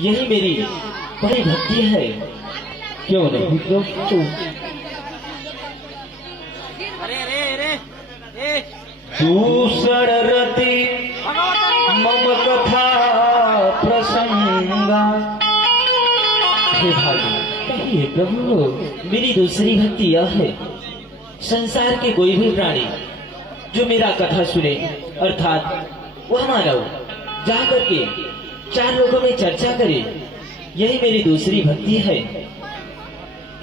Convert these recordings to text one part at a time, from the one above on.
यही मेरी बड़ी भक्ति है। क्यों नहीं प्रभु? दूसर रति मम कथा प्रसंगा। हे भाई कहिए प्रभु, मेरी दूसरी भक्ति यह है, संसार के कोई भी प्राणी जो मेरा कथा सुने, अर्थात वह मानव जा करके चार लोगों में चर्चा करे, यही मेरी दूसरी भक्ति है।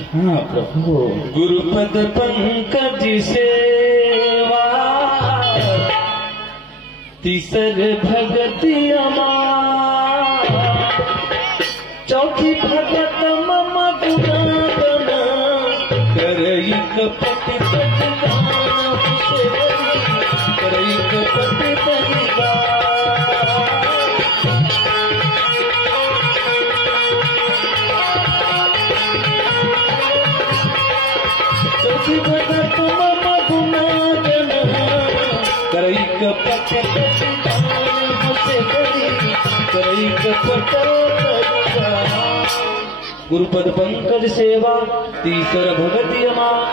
हाँ प्रभु। गुरुपद पंकज सेवा तीसर भगति अमार, चौथी भगत मम गुणागण करई कपट करई कपट चौथी भगत मम गुणागण करई कपट गुरुपद पंकज सेवा तीसर भगति अमार।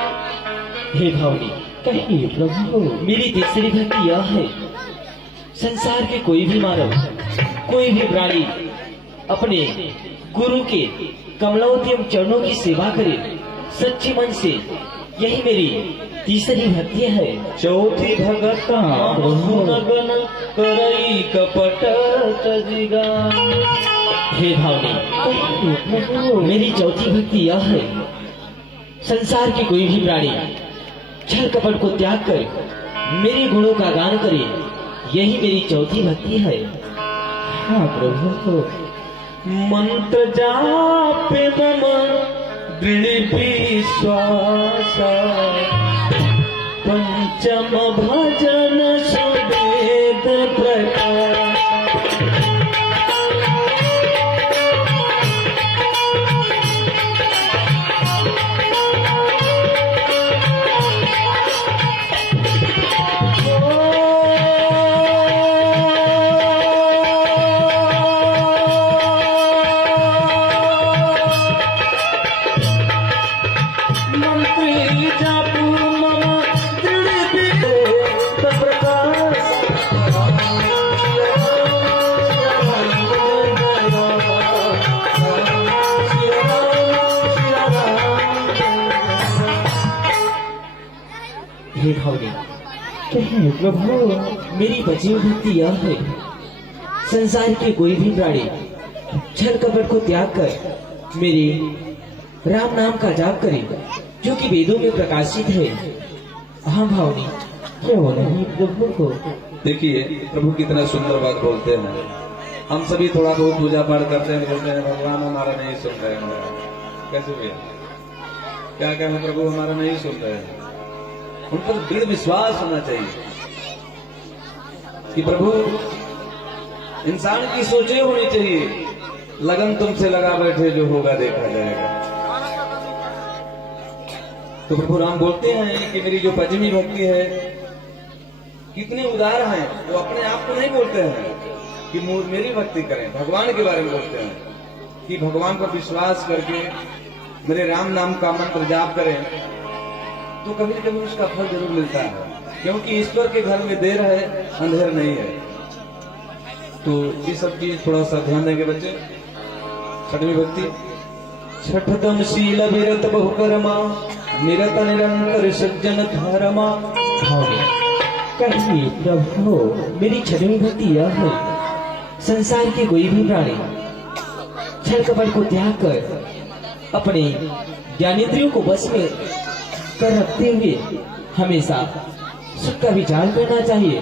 हे भावनी कहिए प्रभु, मेरी तीसरी भक्ति यह है, संसार के कोई भी मानव, कोई भी प्राणी अपने गुरु के कमलावती चरणों की सेवा करे सच्चे मन से, यही मेरी तीसरी भक्ति है। चौथी भगत गुणगण करई कपट तजिगा। हे भावनी मेरी चौथी भक्ति यह है, संसार के कोई भी प्राणी छल कपट को त्याग कर मेरे गुणों का गान करे, यही मेरी चौथी भक्ति है। हाँ प्रभु। मंत्र जापे मम दृढ़ विश्वास, पंचम भजन सुवेद प्रकाश। हे भावनी कहिए प्रभु, मेरी बची हुई भक्ति यह है, संसार के कोई भी प्राणी छल कपट को त्याग कर मेरे राम नाम का जाप करे, जो कि वेदों में प्रकाशित है। हाँ भावनी क्यों नहीं प्रभु को। देखिए प्रभु कितना सुंदर बात बोलते हैं। हम सभी थोड़ा बहुत पूजा पाठ करते हैं, बोलते हैं भगवान हमारा नहीं सुन रहे हैं। कैसे भैया क्या कहें, प्रभु हमारा नहीं सुन रहे हैं। उन पर दृढ़ विश्वास होना चाहिए कि प्रभु, इंसान की सोचें होनी चाहिए, लगन तुमसे लगा बैठे जो होगा देखा जाएगा। तो प्रभु राम बोलते हैं कि मेरी जो पंचमी भक्ति है, कितने उदार हैं, वो अपने आप को नहीं बोलते हैं कि मेरी भक्ति करें, भगवान के बारे में बोलते हैं कि भगवान पर विश्वास करके मेरे राम नाम का मंत्र जाप करें तो कभी न कभी उसका फल जरूर मिलता है, क्योंकि ईश्वर के घर में देर है अंधेर नहीं है। तो ये सब चीज थोड़ा सा ध्यान देंगे बच्चे। छठवीं भक्ति। छठतम शील विरत बहुकर्मा, निरत निरंतर सज्जन धर्मा। कहिए प्रभु, मेरी छठवीं भक्ति यह है, संसार के कोई भी प्राणी छल कपट को त्याग कर अपने ज्ञानेंद्रियों को बस में कर रखते हुए हमेशा सुख का विचार करना चाहिए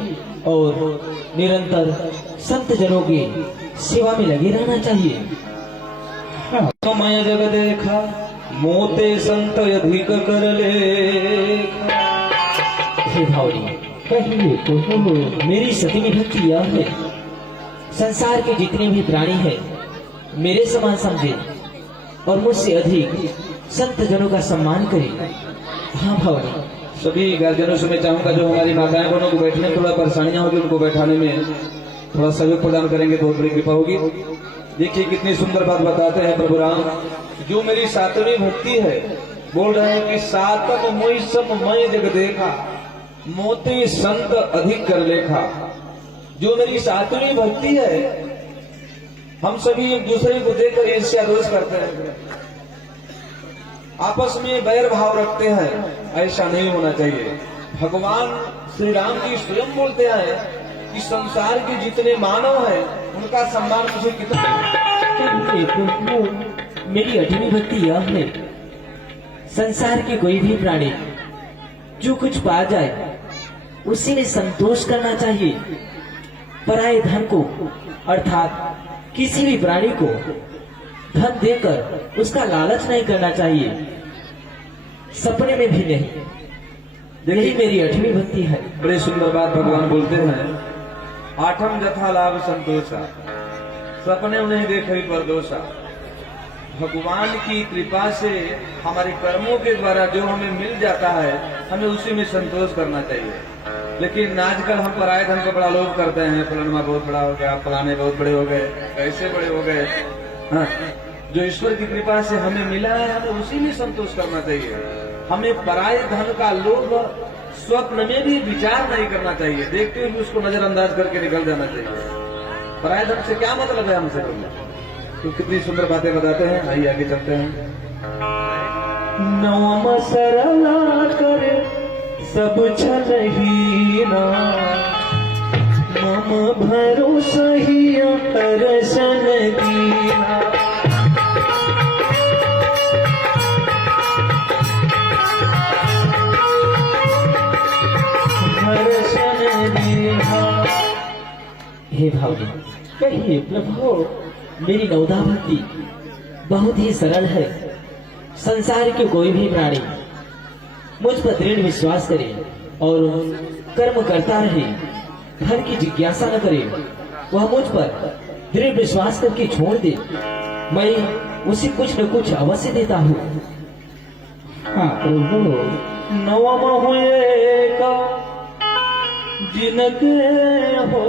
और निरंतर संत जनों की सेवा में लगे रहना चाहिए। समय जग देखा मोते संत अधिक कर ले। हे भावनी कहिए तो मेरी सतीमी भक्ति यह है, संसार के जितने भी प्राणी हैं मेरे समान समझे और मुझसे अधिक संत जनों का सम्मान करें। हाँ भावनी। सभी गार्जियनों से मैं चाहूंगा जो हमारी माताएं बहनों को बैठने में थोड़ा परेशानियां होगी, उनको बैठाने में थोड़ा सहयोग प्रदान करेंगे तो बहुत बड़ी कृपा होगी। देखिए कितनी सुंदर बात बताते हैं प्रभु राम। जो मेरी सातवीं भक्ति है, बोल रहे हैं कि सातम मोई सब मय जग देखा, मोती संत अधिक कर लेखा। जो मेरी सातवीं भक्ति है, हम सभी एक दूसरे को देखकर ईर्ष्या दोष करते हैं, आपस में बैर भाव रखते हैं। ऐसा नहीं होना चाहिए। भगवान श्री राम जी स्वयं बोलते हैं कि संसार के जितने मानव हैं उनका सम्मान मुझे कितना। मेरी 8वीं भक्ति यह है, संसार के कोई भी प्राणी जो कुछ पा जाए उसी में संतोष करना चाहिए। पराये धन को अर्थात किसी भी प्राणी को धन देकर उसका लालच नहीं करना चाहिए, सपने में भी नहीं। यही मेरी 8वीं भक्ति है। बड़े सुंदर बात भगवान बोलते हैं, आठम जथा लाभ संतोषा, सपने नहीं देखे पर दोषा। भगवान की कृपा से हमारे कर्मों के द्वारा जो हमें मिल जाता है, हमें उसी में संतोष करना चाहिए। लेकिन आजकल हम पराये धन को बड़ा लोभ करते हैं, फलाना बहुत बड़ा हो गया, फलाने बहुत बड़े हो गए, कैसे बड़े हो गए। हाँ, जो ईश्वर की कृपा से हमें मिला है, हमें उसी में संतोष करना चाहिए। हमें पराये धन का लोभ स्वप्न में भी विचार नहीं करना चाहिए, देखते हुए भी उसको नजरअंदाज करके निकल जाना चाहिए। पराये धन से क्या मतलब है हमसे? तो कितनी सुंदर बातें बताते हैं। आइए आगे चलते हैं। नवम सरला कर सब छलहीना, मम भरोसा ही दर्शन दीना। हे भावी, कहिए प्रभु, मेरी 9दा भक्ति बहुत ही सरल है। संसार के कोई भी प्राणी मुझ पर दृढ़ विश्वास करे और कर्म करता रहे, फल की जिज्ञासा न करे, वह मुझ पर दृढ़ विश्वास करके छोड़ दे, मैं उसे कुछ न कुछ अवश्य देता हूँ। हाँ प्रभु, नवम हुए का जिनके हो